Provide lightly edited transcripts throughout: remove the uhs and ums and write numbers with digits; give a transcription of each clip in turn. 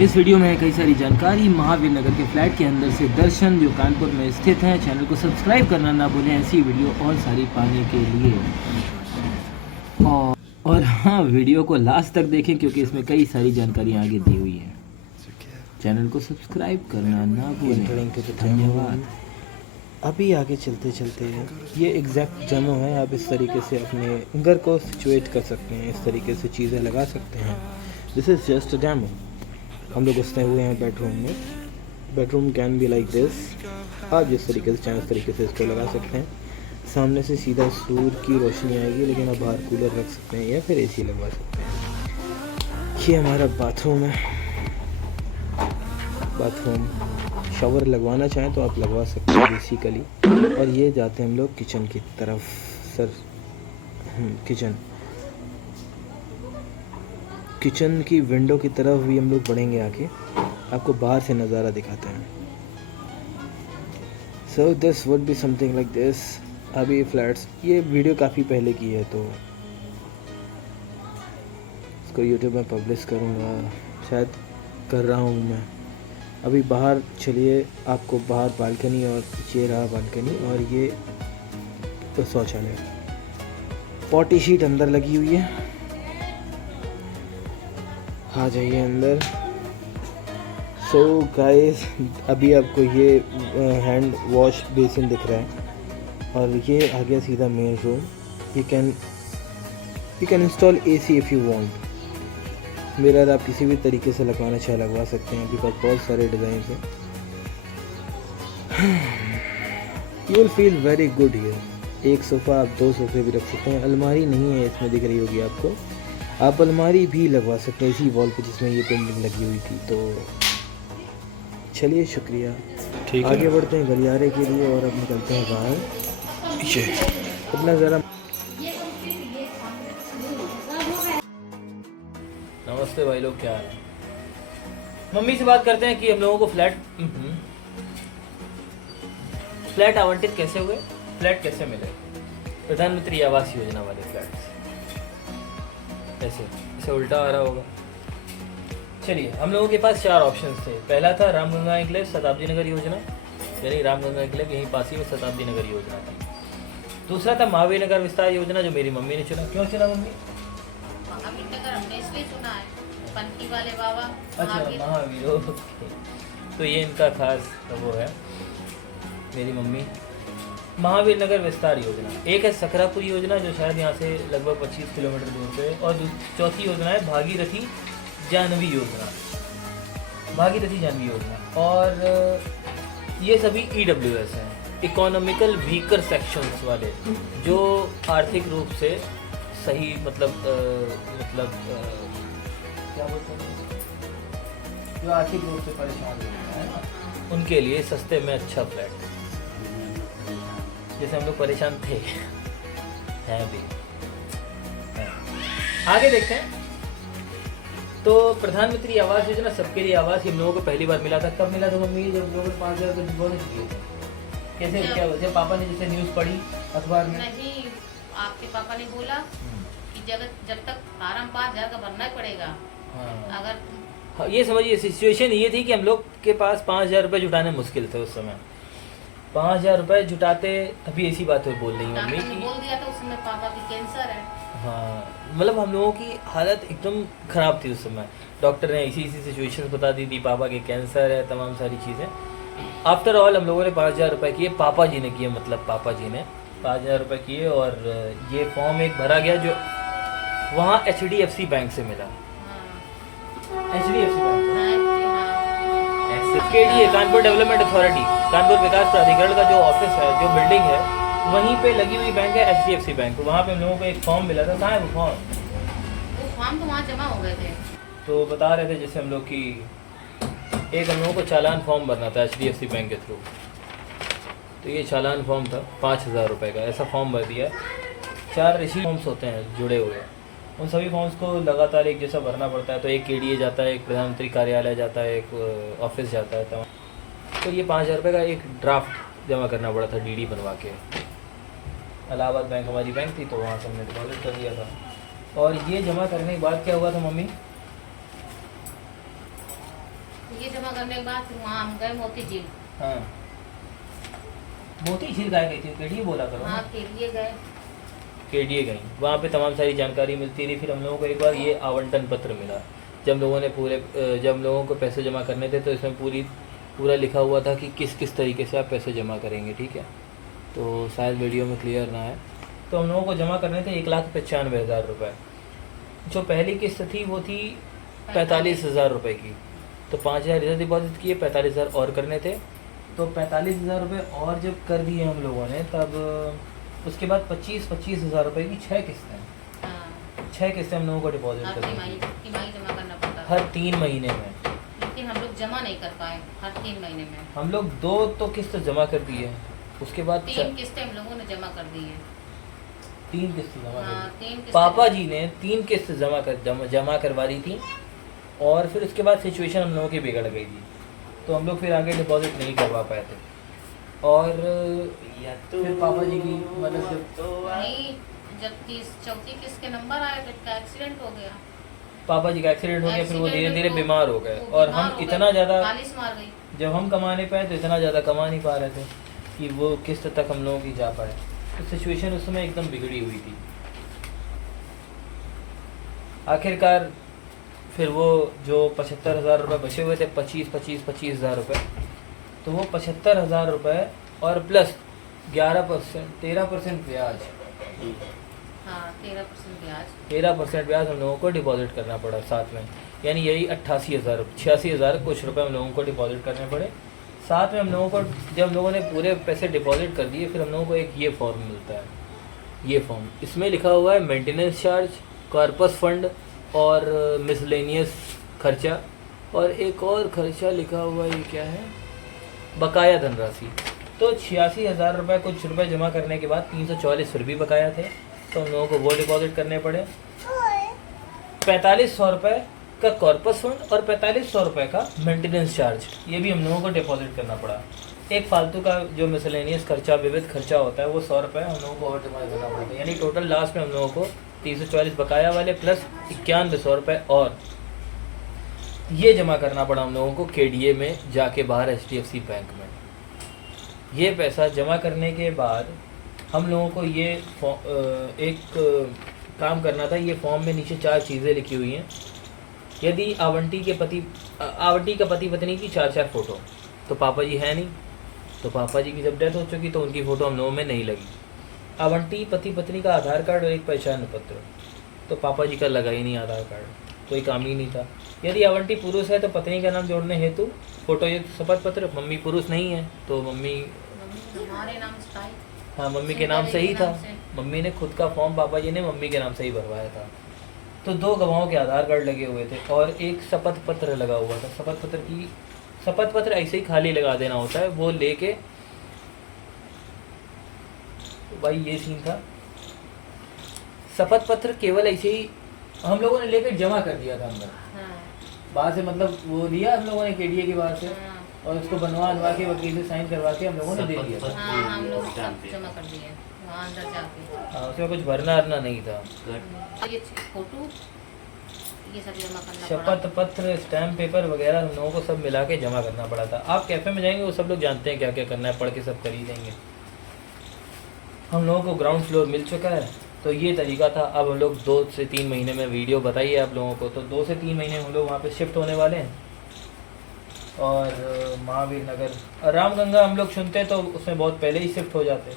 इस वीडियो में कई सारी जानकारी महावीर नगर के फ्लैट के अंदर से दर्शन जो कानपुर में स्थित है। चैनल को सब्सक्राइब करना ना भूलें ऐसी वीडियो और सारी पाने के लिए। और हाँ, वीडियो को लास्ट तक देखें क्योंकि इसमें कई सारी जानकारी आगे दी हुई है। चैनल को सब्सक्राइब करना ना भूलें। धन्यवाद। अभी आगे चलते चलते ये एग्जैक्ट डेमो है। आप इस तरीके से अपने घर को सिचुएट कर सकते हैं, इस तरीके से चीज़ें लगा सकते हैं। This is just a demo. हम लोग घुसते हुए हैं बेडरूम में। Bedroom can be like this. आप जिस तरीके से चाहें उस तरीके से इसको लगा सकते हैं। सामने से सीधा सूर्य की रोशनी आएगी, लेकिन आप बाहर कूलर रख सकते हैं या फिर एसी लगवा सकते हैं। ये हमारा बाथरूम है। बाथरूम शावर लगवाना चाहें तो आप लगवा सकते हैं बेसिकली। और ये जाते हैं हम लोग किचन की तरफ। किचन की विंडो की तरफ भी हम लोग बढ़ेंगे आके। आपको बाहर से नज़ारा दिखाते हैं। So this would be something like this. अभी फ्लैट्स, ये वीडियो काफ़ी पहले की है तो इसको यूट्यूब में पब्लिश करूँगा, शायद कर रहा हूँ मैं। अभी बाहर चलिए, आपको बाहर बालकनी और ये रहा बालकनी और ये तो शौचालय। पॉटी शीट अंदर लगी हुई है। आ जाइए अंदर। सो गाइस, अभी आपको ये हैंड वॉश बेसिन दिख रहा है और ये आ गया सीधा main room. You can install AC if you want. Mirror आप किसी भी तरीके से लगवाना चाहे लगवा सकते हैं, बिकॉज बहुत सारे डिज़ाइन हैं। You will feel very good here. एक सोफ़ा, आप 2 सोफ़े भी रख सकते हैं। अलमारी नहीं है इसमें, दिख रही होगी आपको। आप अलमारी भी लगवा सकते हैं इसी वॉल पे जिसमें ये पेंटिंग लगी हुई थी। तो चलिए, शुक्रिया। ठीक है, आगे बढ़ते हैं गलियारे के लिए और अब निकलते हैं बाहर। ये अपना ज़रा नमस्ते भाई लोग, क्या हाल है? मम्मी से बात करते हैं कि हम लोगों को फ्लैट आवंटित कैसे हुए, फ्लैट कैसे मिले। प्रधानमंत्री आवास योजना वाले फ्लैट ऐसे उल्टा आ रहा होगा। चलिए, हम लोगों के पास 4 ऑप्शंस थे। पहला था रामगंगा एन्क्लेव शताब्दी नगर योजना, यानी रामगंगा एन्क्लेव यहीं पास ही में शताब्दी नगर योजना था। दूसरा था महावीर नगर विस्तार योजना, जो मेरी मम्मी ने चुना। क्यों चुना मम्मी? हमने इसलिए चुना है, पनकी वाले बाबा। अच्छा, महावीर। ओके, तो ये इनका खास वो है, मेरी मम्मी। महावीर नगर विस्तार योजना। एक है सकरापुर योजना, जो शायद यहाँ से लगभग 25 किलोमीटर दूर पे। और चौथी योजना है भागीरथी जानवी योजना। भागीरथी जानवी योजना। और ये सभी EWS हैं, इकोनॉमिकल वीकर सेक्शंस वाले, जो आर्थिक रूप से सही मतलब क्या बोलते हैं, जो आर्थिक रूप से परेशान है ना, उनके लिए सस्ते में अच्छा फ्लैट। जैसे हम लोग परेशान थे, हैं भी। आगे देखते हैं। तो प्रधानमंत्री आवास योजना, सबके लिए आवास, हम लोगों को पहली बार मिला था। कब मिला था मम्मी? जब लोगों ने 5,000 रुपये डिपॉजिट किए थे। कैसे, क्या जब पापा ने जैसे न्यूज़ पढ़ी अखबार में? नहीं, आपके पापा ने बोला कि जब तक फार्म 5,000 का भरना ही पड़ेगा। हाँ। अगर हाँ, ये समझिए, सिचुएशन ये थी कि हम लोग के पास 5,000 रुपये जुटाने मुश्किल थे उस समय। 5,000 रुपये जुटाते, अभी ऐसी बात बोल रही मम्मी डॉक्टर ने बोल दिया था उस समय पापा की कैंसर है। हाँ, मतलब हम लोगों की हालत एकदम ख़राब थी उस समय। डॉक्टर ने इसी सिचुएशन बता दी थी, पापा के कैंसर है, तमाम सारी चीज़ें। आफ्टर ऑल हम लोगों ने 5,000 रुपये किए, पापा जी ने किए, मतलब पापा जी ने 5,000 रुपये किए। और ये फॉर्म एक भरा गया जो वहाँ HDFC बैंक से मिला। HDFC bank KDA, Kanpur development authority, Kanpur विकास प्राधिकरण का जो ऑफिस है, जो बिल्डिंग है, वहीं पे लगी हुई बैंक है HDFC बैंक। वहाँ पे हम लोगों को एक फॉर्म मिला था। कहाँ है वो फॉर्म? वो फॉर्म तो वहाँ जमा हो गए थे। तो बता रहे थे जैसे हम लोग की एक हम लोगों को चालान फॉर्म भरना था HDFC बैंक के थ्रू। तो ये चालान फॉर्म था 5,000 रुपये का। ऐसा फॉर्म भर दिया। 4 रिसीट फॉर्म्स होते हैं जुड़े हुए, उन सभी फॉर्म्स को लगातार एक जैसा भरना पड़ता है। तो एक KDA जाता है, एक प्रधानमंत्री कार्यालय जाता है, एक ऑफिस जाता है। तो ये 5,000 रुपये का एक ड्राफ्ट जमा करना पड़ा था DD बनवा के। इलाहाबाद बैंक हमारी बैंक थी, तो वहाँ से हमने डिपॉजिट कर दिया था। और ये जमा करने के बाद क्या हुआ था मम्मी? ये जमा करने के बाद फिर वहाँ हम गए मोती झील। हाँ, मोती झील गाय गई थी, केडीए बोला करो। हाँ के लिए गए। केडीए गई, वहाँ पे तमाम सारी जानकारी मिलती रही। फिर हम लोगों को एक बार ये आवंटन पत्र मिला, जब लोगों ने जब लोगों को पैसे जमा करने थे तो इसमें पूरा लिखा हुआ था कि किस किस तरीके से आप पैसे जमा करेंगे, ठीक है। तो शायद वीडियो में क्लियर ना है। तो हम लोगों को जमा करने थे 1,95,000 रुपये। जो पहली किस्त थी वो थी 45,000 रुपये की। तो 5,000 इधर डिपॉजिट किए, 45,000 और करने थे। तो 45,000 रुपये और जब कर दिए हम लोगों ने, तब उसके बाद 25,000 रुपये की 6 किस्तें, हाँ 6 किस्तें हम लोगों को डिपॉजिट हर करनी थी, तिमाही जमा करना पड़ता था। हर 3 महीने में। लेकिन हम लोग जमा नहीं कर पाए हर 3 महीने में। हम लोग 2 तो किस्त जमा कर दिए, उसके बाद 3 किस्तें हम लोगों ने जमा कर दी है। 3 किस्त जमा हाँ कर दी। 3 किस्तें। पापा जी ने 3 किस्त जमा करवा दी थी, और फिर उसके बाद सिचुएशन हम लोगों की बिगड़ गई थी, तो हम लोग फिर आगे डिपॉजिट नहीं करवा पाए थे। और फिर पापा जी की मतलब जब नहीं, जब 34 किस्त के नंबर आए तो इसका एक्सीडेंट हो गया। पापा जी का एक्सीडेंट हो गया, फिर वो धीरे एक्सीडेंट धीरे तो बीमार हो गए, वो और बीमार हम हो गए, इतना ज़्यादा खालिश मार गई। जब हम कमा नहीं पाए तो इतना ज़्यादा कमा नहीं पा रहे थे कि वो किस्त तक हम लोगों की जा पाए। तो सिचुएशन उस समय एकदम बिगड़ी हुई थी। आखिरकार फिर वो जो 75,000 रुपये बचे हुए थे, 25,000 रुपये, तो वो 75,000 रुपये और प्लस 13% ब्याज, हाँ 13% ब्याज। 13% ब्याज हम लोगों को डिपॉजिट करना पड़ा साथ में। यानी यही 86,000 कुछ रुपए हम लोगों को डिपॉजिट करने पड़े। साथ में हम लोगों को, जब हम लोगों ने पूरे पैसे डिपॉजिट कर दिए, फिर हम लोगों को एक ये फॉर्म मिलता है, ये फॉर्म, इसमें लिखा हुआ है मेंटेनेंस चार्ज, कॉर्पस फंड और मिसलेनियस खर्चा, और एक और खर्चा लिखा हुआ है, ये क्या है, बकाया धनराशि। तो 86,000 रुपये कुछ रुपए जमा करने के बाद 344 फिर भी बकाया थे, तो हम लोगों को वो डिपॉजिट करने पड़े। 4500 रुपये का कॉर्पस फंड और 4500 रुपये का मेंटेनेंस चार्ज, ये भी हम लोगों को डिपॉजिट करना पड़ा। एक फालतू का जो मिसलेनियस खर्चा, विविध खर्चा होता है, वो 100 रुपये हम लोगों को और डिपॉजिट करना पड़ता है। यानी टोटल लास्ट में हम लोगों को 344 बकाया वाले प्लस 9100 रुपये और ये जमा करना पड़ा हम लोगों को केडीए में जाके बाहर HDFC बैंक में। ये पैसा जमा करने के बाद हम लोगों को ये एक काम करना था। ये फॉर्म में नीचे 4 चीज़ें लिखी हुई हैं। यदि आवंटी का पति पत्नी की 4 फ़ोटो, तो पापा जी है नहीं, तो पापा जी की जब डेथ हो चुकी तो उनकी फ़ोटो हम लोगों में नहीं लगी। आवंटी पति पत्नी का आधार कार्ड और एक पहचान पत्र, तो पापा जी का लगा ही नहीं आधार कार्ड, कोई काम ही नहीं था। यदि आवंटी पुरुष है तो पत्नी का नाम जोड़ने हेतु फोटो युक्त शपथ पत्र, मम्मी पुरुष नहीं है तो मम्मी हमारे नाम से था। हाँ मम्मी के नाम से ही था। मम्मी ने खुद का फॉर्म पापा जी ने मम्मी के नाम से ही भरवाया था। तो 2 गवाहों के आधार कार्ड लगे हुए थे और एक शपथ पत्र लगा हुआ था। शपथ पत्र ऐसे ही खाली लगा देना होता है, वो लेके, तो भाई ये सीन था। शपथ पत्र केवल ऐसे ही हम लोगों ने लेकर जमा कर दिया था अंदर, हाँ, बाहर से, मतलब वो दिया हम लोगों ने केडीए के बाहर से, हाँ, और उसको बनवा के वकील से साइन करवा के हम लोगों ने दे दिया था। हाँ, हम लोग सब जमा कर दिए वहाँ अंदर जाके। हाँ, उसमें कुछ भरना नहीं था। ये फोटो ये सब जमा करना शपथ पत्र, स्टैम्प पेपर वगैरह हम लोगों को सब मिला के जमा करना पड़ा था। आप कैफ़े में जाएंगे वो सब लोग जानते हैं क्या क्या करना है, पढ़ के सब कर ही देंगे। हम लोगों को ग्राउंड फ्लोर मिल चुका है, तो ये तरीका था। अब हम लोग 2 से 3 महीने में वीडियो बताइए आप लोगों को, तो 2 से 3 महीने हम लोग वहाँ पे शिफ्ट होने वाले हैं। और महावीर नगर, रामगंगा हम लोग सुनते तो उसमें बहुत पहले ही शिफ्ट हो जाते,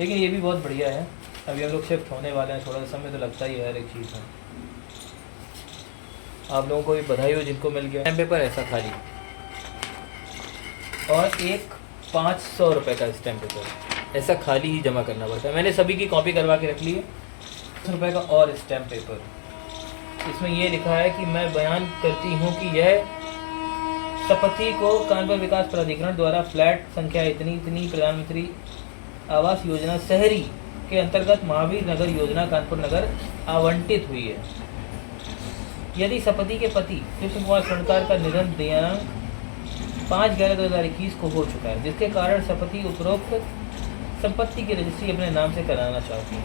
लेकिन ये भी बहुत बढ़िया है। अभी हम लोग शिफ्ट होने वाले हैं, थोड़ा समय तो लगता ही है हर एक चीज़ में। आप लोगों को भी बधाई हो जिनको मिल गया पेपर ऐसा खाली, और एक 500 रुपये का स्टैम्प पेपर ऐसा खाली ही जमा करना पड़ता है। मैंने सभी की कॉपी करवा के रख ली है। 10 रुपये का और स्टैम्प पेपर, इसमें ये लिखा है कि मैं बयान करती हूँ कि यह संपत्ति को कानपुर विकास प्राधिकरण द्वारा फ्लैट संख्या इतनी प्रधानमंत्री आवास योजना शहरी के अंतर्गत महावीर नगर योजना कानपुर नगर आवंटित हुई है। यदि संपत्ति के पति कृष्ण कुमार स्वर्णकार का निधन दिनांक 5/11/2021 को हो चुका है, जिसके कारण संपत्ति उपरोक्त संपत्ति की रजिस्ट्री अपने नाम से कराना चाहती है।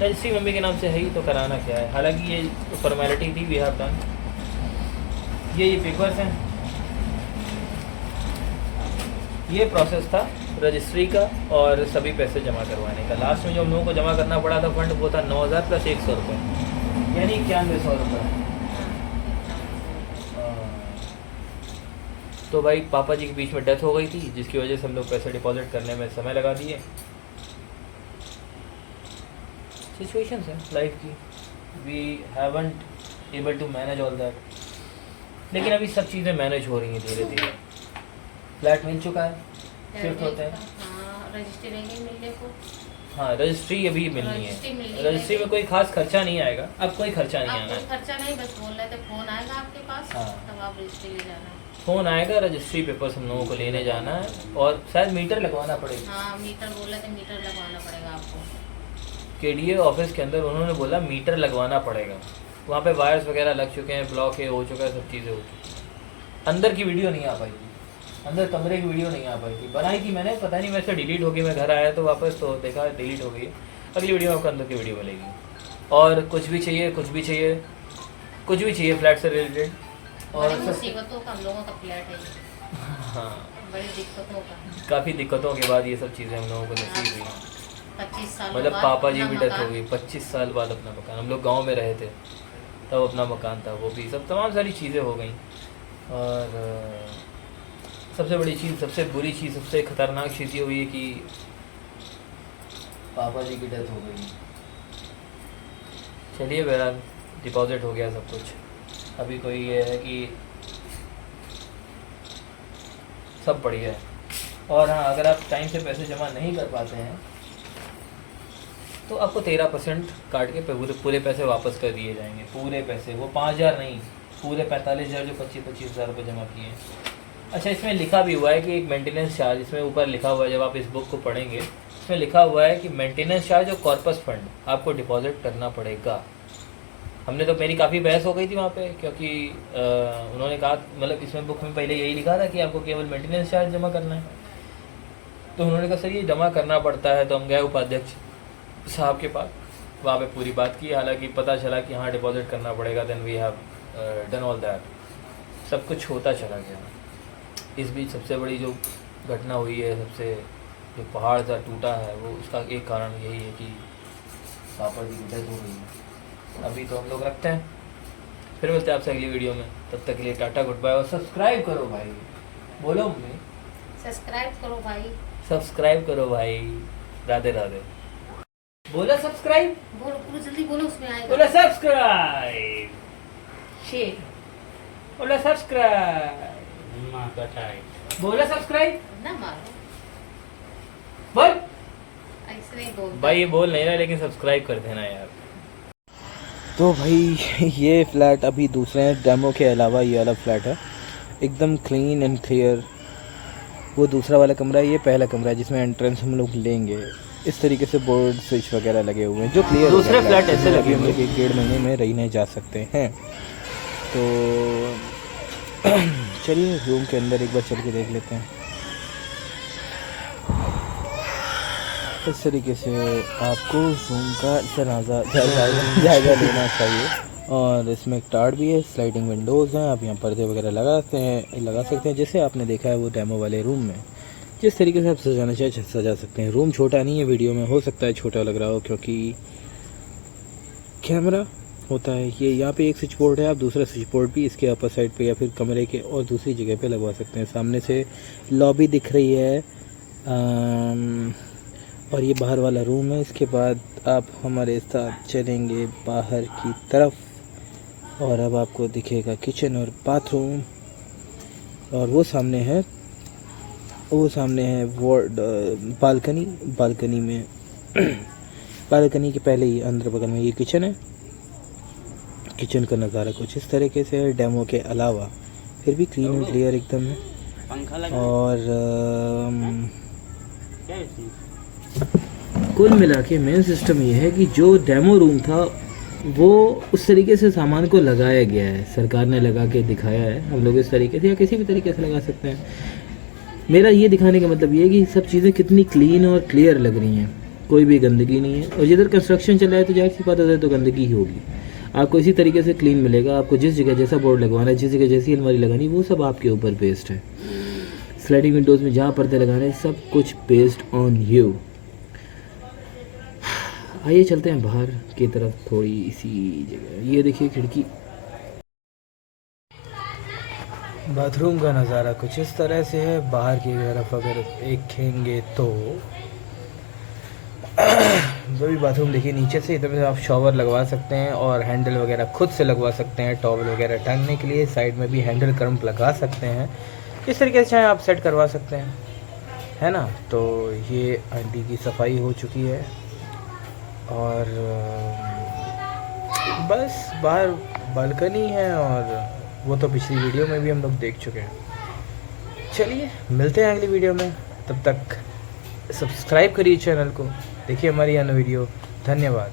रजिस्ट्री मम्मी के नाम से है ही, तो कराना क्या है। हालांकि ये फॉर्मेलिटी थी, वी हैव डन। ये पेपर्स हैं, ये प्रोसेस था रजिस्ट्री का और सभी पैसे जमा करवाने का। लास्ट में जो हम लोगों को जमा करना पड़ा था फंड वो था 9,000 प्लस 100 रुपये, यानी 9100 रुपये। तो भाई पापा जी के बीच में डेथ हो गई थी, जिसकी वजह से हम लोग पैसे डिपॉजिट करने में समय लगा दिए। सिचुएशंस है लाइफ की, we haven't able to manage all that, लेकिन अभी सब चीज़ें मैनेज हो रही हैं धीरे धीरे। फ्लैट मिल चुका है, शिफ्ट होते हैं। रजिस्ट्री रहेगी मिलने को। हाँ रजिस्ट्री अभी मिलनी है, रजिस्ट्री में कोई खास खर्चा नहीं आएगा, अब कोई खर्चा नहीं आना है। खर्चा नहीं, बस बोल रहे थे फोन आएगा आपके पास। हाँ। तब आप रजिस्ट्री ले जाना। फ़ोन आएगा, रजिस्ट्री पेपर्स हम लोगों को लेने जाना है और शायद मीटर लगवाना पड़ेगा। हाँ मीटर बोल रहे थे, मीटर लगवाना पड़ेगा आपको। KDA ऑफिस के अंदर उन्होंने बोला मीटर लगवाना पड़ेगा। वहाँ पे वायर्स वगैरह लग चुके हैं, ब्लॉक है, हो चुका है, सब चीज़ें हो चुकी हैं। अंदर की वीडियो नहीं आ पाई थी, अंदर कमरे की वीडियो नहीं आ पाई थी। बनाई थी मैंने, पता नहीं वैसे डिलीट हो गई। मैं घर आया तो वापस तो देखा डिलीट हो गई। अगली वीडियो में आपको अंदर की वीडियो मिलेगी। और कुछ भी चाहिए, कुछ भी चाहिए, कुछ भी चाहिए फ्लैट से रिलेटेड। और बड़ी मुसीबतों का हम लोगों का फ्लैट है। हाँ बड़ी दिक्कतों का, काफ़ी दिक्कतों के बाद ये सब चीज़ें हम लोगों को नसीब हुई। 25 साल मतलब बाद पापा जी अपना की डेथ हो मकान। गई 25 साल बाद अपना मकान। हम लोग गांव में रहे थे तब अपना मकान था, वो भी सब तमाम सारी चीज़ें हो गई। और सबसे बड़ी चीज़, सबसे बुरी चीज़, सबसे ख़तरनाक चीज़ ये हुई है कि पापा जी की डेथ हो गई। चलिए बहरहाल डिपॉजिट हो गया सब कुछ। अभी कोई ये है कि सब बढ़िया है। और हाँ, अगर आप टाइम से पैसे जमा नहीं कर पाते हैं तो आपको 13% काट के पूरे पैसे वापस कर दिए जाएंगे। पूरे पैसे, वो 5,000 नहीं, पूरे 45,000 जो 25-25 हज़ार रुपये जमा किए हैं। अच्छा, इसमें लिखा भी हुआ है कि एक मेंटेनेंस चार्ज, इसमें ऊपर लिखा हुआ है, जब आप इस बुक को पढ़ेंगे इसमें लिखा हुआ है कि मेंटेनेंस चार्ज और कॉर्पस फंड आपको डिपॉजिट करना पड़ेगा। हमने तो, मेरी काफ़ी बहस हो गई थी वहाँ पे, क्योंकि उन्होंने कहा, मतलब इसमें बुक में पहले यही लिखा था कि आपको केवल मेंटेनेंस चार्ज जमा करना है। तो उन्होंने कहा सर ये जमा करना पड़ता है। तो हम गए उपाध्यक्ष साहब के पास, वहाँ पे पूरी बात की। हालांकि पता चला कि हाँ डिपॉजिट करना पड़ेगा। Then we have done all that, सब कुछ होता चला गया। इस बीच सबसे बड़ी जो घटना हुई है, सबसे जो पहाड़ सा टूटा है, वो उसका एक कारण यही है कि पापा जी की डेथ हो गई है। अभी तो हम लोग रखते हैं, फिर मिलते हैं आपसे अगली वीडियो में। तब तक के लिए टाटा, गुड बाय। और सब्सक्राइब करो भाई, बोलो मम्मी, सब्सक्राइब करो भाई। सब्सक्राइब करो भाई। राधे राधे। बोलो सब्सक्राइब, बोलो पूरा जल्दी बोलो, उसमें आएगा। बोलो सब्सक्राइब, शेयर, बोलो सब्सक्राइब, बोलो सब्सक्राइब, ना मारो, बोल। ऐसे नहीं बोलते भाई ये बोल नहीं रहा, लेकिन सब्सक्राइब कर देना यार। तो भाई ये फ्लैट अभी दूसरे डेमो के अलावा ये वाला फ्लैट है, एकदम क्लीन एंड क्लियर। वो दूसरा वाला कमरा है, ये पहला कमरा है जिसमें एंट्रेंस हम लोग लेंगे। इस तरीके से बोर्ड स्विच वगैरह लगे हुए हैं जो क्लियर। दूसरे फ्लैट ऐसे लगे हुए हैं, 1-1.5 महीने में रहने जा सकते हैं। तो चलिए रूम के अंदर एक बार चल के देख लेते हैं। इस तरीके से आपको रूम का जायज़ा लेना चाहिए। और इसमें एक टार्ड भी है, स्लाइडिंग विंडोज़ हैं, आप यहाँ पर्दे वगैरह लगा सकते हैं जैसे आपने देखा है वो डेमो वाले रूम में। जिस तरीके से आप सजाना चाहिए सजा सकते हैं। रूम छोटा नहीं है, वीडियो में हो सकता है छोटा लग रहा हो क्योंकि कैमरा होता है। ये यहाँ पे एक स्विच बोर्ड है, आप दूसरा स्विच बोर्ड भी इसके अपर साइड पे या फिर कमरे के और दूसरी जगह पे लगवा सकते हैं। सामने से लॉबी दिख रही है और ये बाहर वाला रूम है। इसके बाद आप हमारे साथ चलेंगे बाहर की तरफ और अब आपको दिखेगा किचन और बाथरूम। और वो सामने है वार्ड बालकनी में बालकनी के पहले ही अंदर बगल में ये किचन है। किचन का नज़ारा कुछ इस तरीके से है, डेमो के अलावा फिर भी क्लीन एंड क्लियर एकदम है। और कुल मिला के मेन सिस्टम ये है कि जो डेमो रूम था वो उस तरीके से सामान को लगाया गया है, सरकार ने लगा के दिखाया है। हम लोग इस तरीके से या किसी भी तरीके से लगा सकते हैं। मेरा ये दिखाने का मतलब ये है कि सब चीज़ें कितनी क्लीन और क्लियर लग रही हैं, कोई भी गंदगी नहीं है। और जिधर कंस्ट्रक्शन चल रहा है तो जाहिर सी बात है तो गंदगी ही होगी। आपको इसी तरीके से क्लीन मिलेगा। आपको जिस जगह जैसा बोर्ड लगवाना है, जिस जगह जैसी अलमारी लगानी, वो सब आपके ऊपर बेस्ड है। स्लाइडिंग विंडोज़ में जहाँ पर्दे लगाने, सब कुछ बेस्ड ऑन यू। आइए चलते हैं बाहर की तरफ थोड़ी इसी जगह। ये देखिए खिड़की। बाथरूम का नज़ारा कुछ इस तरह से है। बाहर की तरफ अगर देखेंगे तो भी बाथरूम देखिए नीचे से इधर से आप शॉवर लगवा सकते हैं और हैंडल वगैरह खुद से लगवा सकते हैं टॉवल वगैरह टांगने के लिए। साइड में भी हैंडल क्रम्प लगा सकते हैं। इस तरीके से चाहे आप सेट करवा सकते हैं, है ना। तो ये आंटी की सफाई हो चुकी है और बस बाहर बालकनी है और वो तो पिछली वीडियो में भी हम लोग देख चुके हैं। चलिए मिलते हैं अगली वीडियो में, तब तक सब्सक्राइब करिए चैनल को, देखिए हमारी अन्य वीडियो। धन्यवाद।